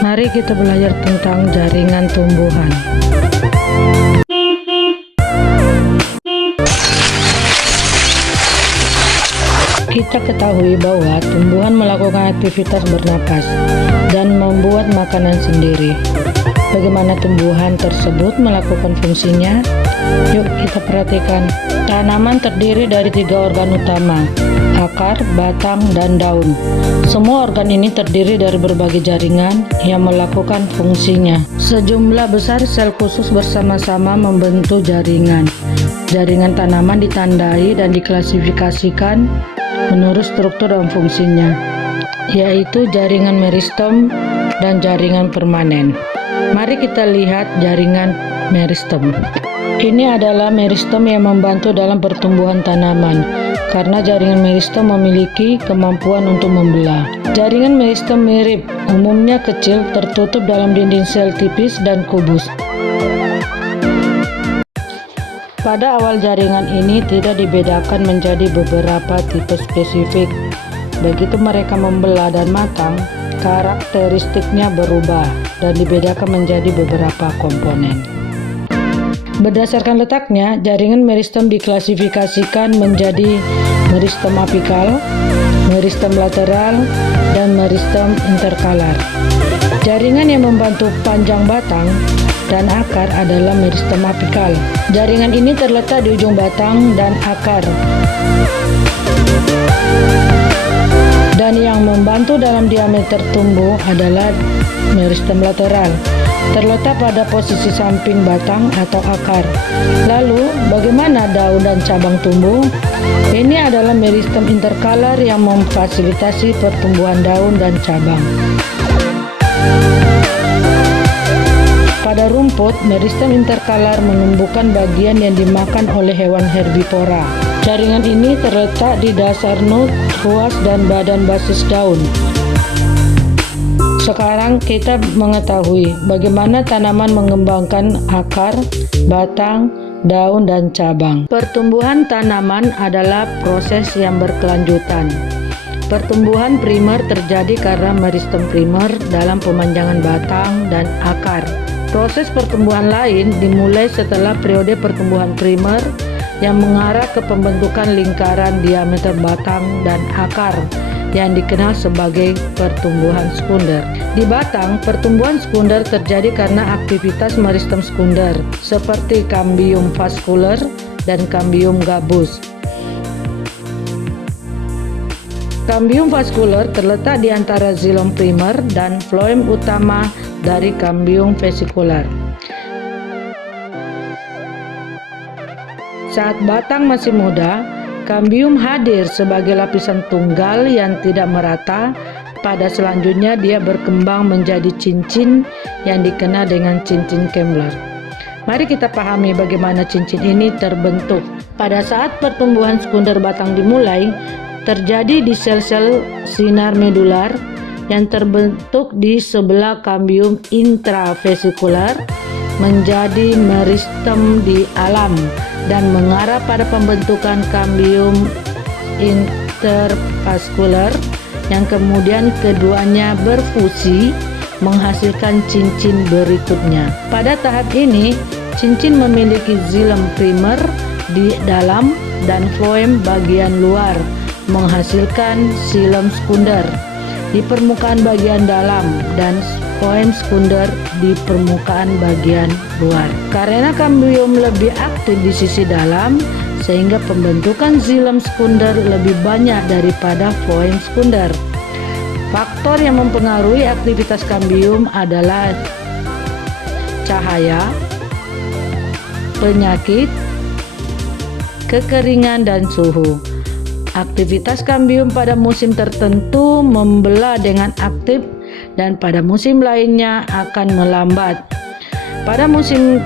Mari kita belajar tentang jaringan tumbuhan. Kita ketahui bahwa tumbuhan melakukan aktivitas bernapas dan membuat makanan sendiri. Bagaimana tumbuhan tersebut melakukan fungsinya? Yuk kita perhatikan. Tanaman terdiri dari 3 organ utama: akar, batang, dan daun. Semua organ ini terdiri dari berbagai jaringan yang melakukan fungsinya. Sejumlah besar sel khusus bersama-sama membentuk jaringan. Jaringan tanaman ditandai dan diklasifikasikan menurut struktur dan fungsinya, yaitu jaringan meristem dan jaringan permanen. Mari kita lihat jaringan meristem. Ini adalah meristem yang membantu dalam pertumbuhan tanaman, karena jaringan meristem memiliki kemampuan untuk membelah. Jaringan meristem mirip, umumnya kecil, tertutup dalam dinding sel tipis dan kubus. Pada awal jaringan ini tidak dibedakan menjadi beberapa tipe spesifik. Begitu mereka membelah dan matang, karakteristiknya berubah dan dibedakan menjadi beberapa komponen. Berdasarkan letaknya, jaringan meristem diklasifikasikan menjadi meristem apikal, meristem lateral, dan meristem interkalar. Jaringan yang membantu panjang batang dan akar adalah meristem apikal. Jaringan ini terletak di ujung batang dan akar, dan yang membantu dalam diameter tumbuh adalah meristem lateral, terletak pada posisi samping batang atau akar. Lalu, bagaimana daun dan cabang tumbuh? Ini adalah meristem interkalar yang memfasilitasi pertumbuhan daun dan cabang. Pada rumput, meristem interkalar menumbuhkan bagian yang dimakan oleh hewan herbivora. Jaringan ini terletak di dasar nut, ruas, dan badan basis daun. Sekarang kita mengetahui bagaimana tanaman mengembangkan akar, batang, daun, dan cabang. Pertumbuhan tanaman adalah proses yang berkelanjutan. Pertumbuhan primer terjadi karena meristem primer dalam pemanjangan batang dan akar. Proses pertumbuhan lain dimulai setelah periode pertumbuhan primer yang mengarah ke pembentukan lingkaran diameter batang dan akar yang dikenal sebagai pertumbuhan sekunder. Di batang, pertumbuhan sekunder terjadi karena aktivitas meristem sekunder seperti kambium vaskuler dan kambium gabus. Kambium vaskuler terletak di antara xilem primer dan floem utama dari kambium vesikular. Saat batang masih muda, kambium hadir sebagai lapisan tunggal yang tidak merata. Pada selanjutnya dia berkembang menjadi cincin yang dikenal dengan cincin Kembler. Mari kita pahami bagaimana cincin ini terbentuk. Pada saat pertumbuhan sekunder batang dimulai, terjadi di sel-sel sinar medular yang terbentuk di sebelah kambium intravesikular menjadi meristem di alam dan mengarah pada pembentukan kambium intervaskular yang kemudian keduanya berfusi menghasilkan cincin berikutnya. Pada tahap ini, cincin memiliki xilem primer di dalam dan floem bagian luar menghasilkan xilem sekunder di permukaan bagian dalam dan floem sekunder di permukaan bagian luar. Karena kambium lebih aktif di sisi dalam, sehingga pembentukan xilem sekunder lebih banyak daripada floem sekunder. Faktor yang mempengaruhi aktivitas kambium adalah cahaya, penyakit, kekeringan, dan suhu. Aktivitas kambium pada musim tertentu membelah dengan aktif dan pada musim lainnya akan melambat. Pada musim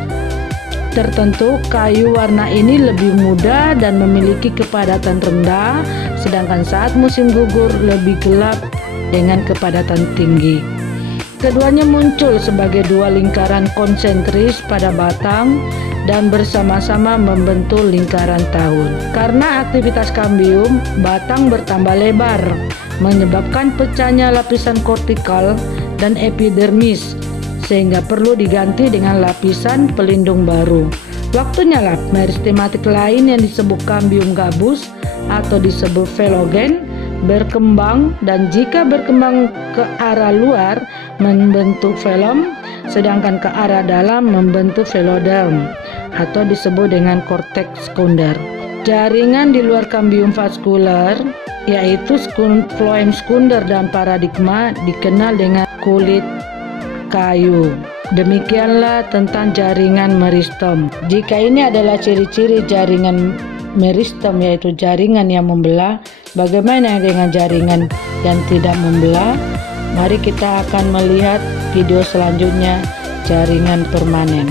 tertentu, kayu warna ini lebih muda dan memiliki kepadatan rendah, sedangkan saat musim gugur lebih gelap dengan kepadatan tinggi. Keduanya muncul sebagai dua lingkaran konsentris pada batang dan bersama-sama membentuk lingkaran tahun. Karena aktivitas kambium, batang bertambah lebar menyebabkan pecahnya lapisan kortikal dan epidermis, sehingga perlu diganti dengan lapisan pelindung baru. Waktunya lab meristematik lain yang disebut cambium gabus atau disebut velogen berkembang, dan jika berkembang ke arah luar membentuk velum, sedangkan ke arah dalam membentuk veloderm atau disebut dengan korteks sekunder. Jaringan di luar cambium vaskular yaitu floem sekunder dan paradigma dikenal dengan kulit kayu. Demikianlah tentang jaringan meristem. Jika ini adalah ciri-ciri jaringan meristem, yaitu jaringan yang membelah, bagaimana dengan jaringan yang tidak membelah? Mari kita akan melihat video selanjutnya, jaringan permanen.